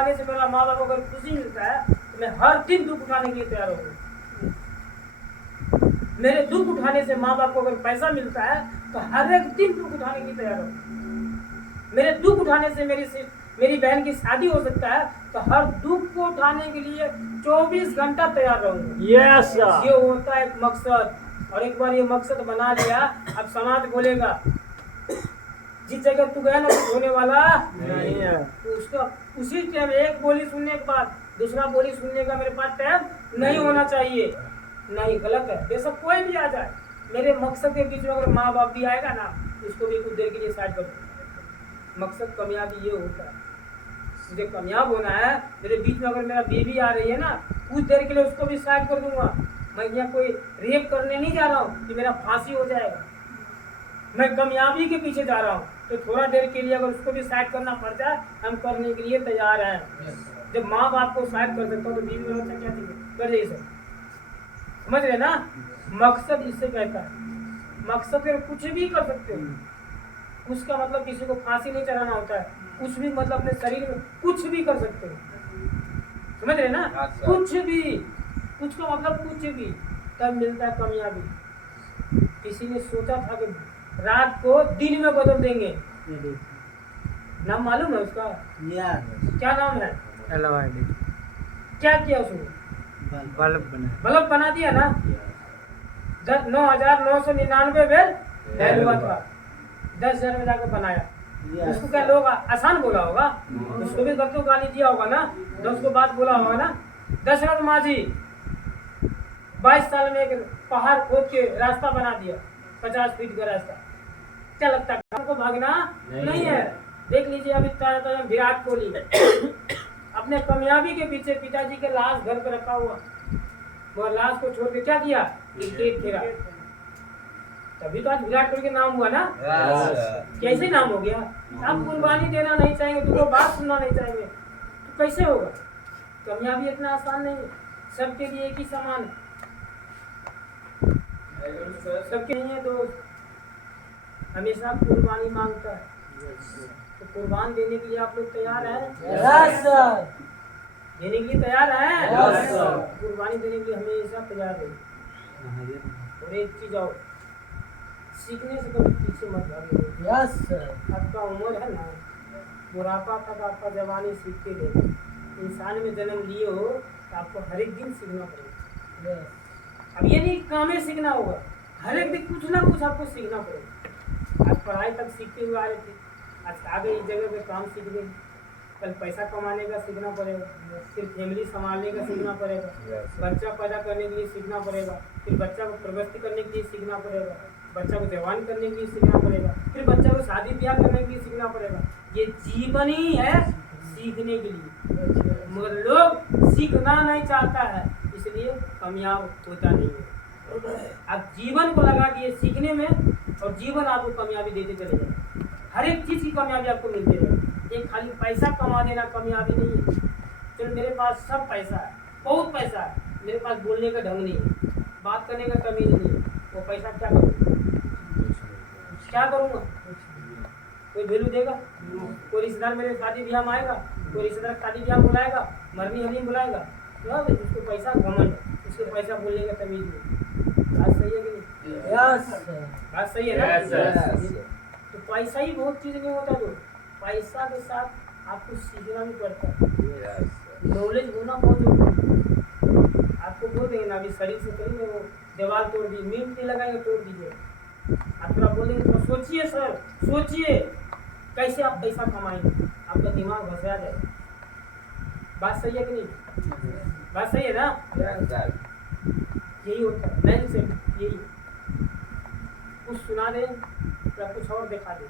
उठाने से मेरा माँ बाप को अगर खुशी मिलता है तो मैं हर दिन दुख उठाने के लिए तैयार हूँ। मेरे दुख उठाने से माँ बाप को अगर पैसा मिलता है तो हर एक दिन दुख उठाने के लिए तैयार हूँ। मेरे दुख उठाने से मेरी बहन की शादी हो सकता है तो हर दुख को उठाने के लिए 24 घंटा तैयार रहूंगा। यस ये होता है एक मकसद, और एक बार ये मकसद बना लिया, अब समाज बोलेगा जिस जगह तू गया ना कुछ होने वाला नहीं है, तो उसका उसी टाइम एक बोली सुनने के बाद दूसरा बोली सुनने का मेरे पास टाइम नहीं होना चाहिए। नहीं, गलत है। बेशक कोई भी आ जाए, मेरे मकसद के बीच में अगर माँ बाप भी आएगा ना, इसको भी कुछ देर के लिए साइड कर दूँ। मकसद कामयाबी ये होता है, मुझे कामयाब होना है। मेरे बीच में अगर मेरा बेबी आ रही है ना, कुछ देर के लिए उसको भी साइड कर दूंगा। मैं यहाँ कोई रेप करने नहीं जा रहा हूँ कि मेरा फांसी हो जाएगा। मैं कामयाबी के पीछे जा रहा हूँ, तो थोड़ा देर के लिए अगर उसको भी साइड करना पड़ता है, हम करने के लिए तैयार हैं। जब माँ बाप को साइड कर सकता हूँ तो बीवी में क्या चाहिए, कर जाइए सर। समझ रहे ना, मकसद इससे कहता है। मकसद फिर कुछ भी कर सकते हो। उसका मतलब किसी को फांसी नहीं चढ़ाना होता है, कुछ भी मतलब अपने शरीर में कुछ भी कर सकते हो। समझ रहे ना, कुछ भी, कुछ का मतलब कुछ भी, तब मिलता है कामयाबी। किसी ने सोचा था कि रात को दिन में बदल देंगे, नाम मालूम है उसका? क्या नाम है? क्या किया उसने? बल्ब बना दिया ना। 9,999 बेल हुआ था, 10,000 में जाकर बनाया। उसको क्या लोग आसान बोला होगा? उसको भी गलत गाली दिया होगा ना, 10 को बात बोला होगा ना। दशरथ माझी 22 साल में एक पहाड़ खोद के रास्ता बना दिया, 50 फीट का रास्ता। क्या लगता है हमको भागना नहीं है? देख लीजिए अभी विराट कोहली अपने कामयाबी के पीछे पिताजी के लाश घर पे रखा हुआ, वो लाश को छोड़ के क्या किया, क्रिकेट खेला। तभी तो आज विराट कोहली के नाम हुआ ना। कैसे नाम हो गया? आप कुर्बानी देना नहीं चाहेंगे, तुमको बात सुनना नहीं चाहेंगे, तो कैसे होगा? कामयाबी इतना आसान नहीं है, सबके लिए एक ही समान है, सबके नहीं है। तो हमेशा कुर्बानी मांगता है, तो कुर्बान देने के लिए आप लोग तैयार हैं? Yes sir. देने के लिए तैयार हैं? Yes sir. कुर्बानी देने के लिए हमेशा तैयार रहिए। और एक चीज और, सीखने से कभी पीछे मत भागिए। Yes sir. आपका उम्र है ना, बुढ़ापा तक आपका जवानी सीख के देगा। इंसान में जन्म लिए हो तो आपको हर एक दिन सीखना पड़ेगा। अब ये नहीं काम में सीखना होगा, हर एक दिन कुछ ना कुछ आपको सीखना पड़ेगा। आज पढ़ाई तक सीखते हुए आ रहे थे, आज आगे इस जगह पे काम सीख गए, कल पैसा कमाने का सीखना पड़ेगा, फिर फैमिली संभालने का सीखना पड़ेगा, बच्चा पैदा करने के लिए सीखना पड़ेगा, फिर बच्चा को प्रगति करने के लिए सीखना पड़ेगा, बच्चा को जवान करने के लिए सीखना पड़ेगा, फिर बच्चा को शादी ब्याह करने के लिए सीखना पड़ेगा। ये जीवन ही है सीखने के लिए, मगर लोग सीखना नहीं चाहता है, इसलिए कामयाब होता नहीं है। आप जीवन को लगा दिए सीखने में, और जीवन आपको कामयाबी देते चले जाए। हर एक चीज़ की कामयाबी आपको मिलती रहे। एक खाली पैसा कमा देना कामयाबी नहीं है। चलो मेरे पास सब पैसा है, बहुत पैसा है, मेरे पास बोलने का ढंग नहीं है, बात करने का तमीज़ नहीं है, वो पैसा क्या करूँगा? क्या करूँगा? कोई वैल्यू देगा? कोई रिश्तेदार मेरे शादी ब्याह में आएगा, कोई रिश्तेदार शादी ब्याह बुलाएगा, मरनी हरनी बुलाएगा, तो उसको पैसा घमंड, उसको पैसा बोलने का तमीज़ नहीं। बात सही है कि नहीं? यस। बात सही है ना? तो पैसा ही बहुत चीज़ नहीं होता, तो पैसा के साथ आपको सीखना भी पड़ता है। नॉलेज होना बहुत जरूरी है। आपको बोल देंगे ना अभी शरीर से करेंगे, वो दीवार तोड़ दी, मीट नहीं लगाएंगे, तोड़ दीजिए। आप थोड़ा बोलेंगे, थोड़ा सोचिए सर, सोचिए कैसे आप पैसा कमाएंगे, आपका दिमाग घसा जाए। बात सही है कि नहीं? बात सही है ना? यही होता है, मैं से यही कुछ सुना दे या कुछ और दिखा दे।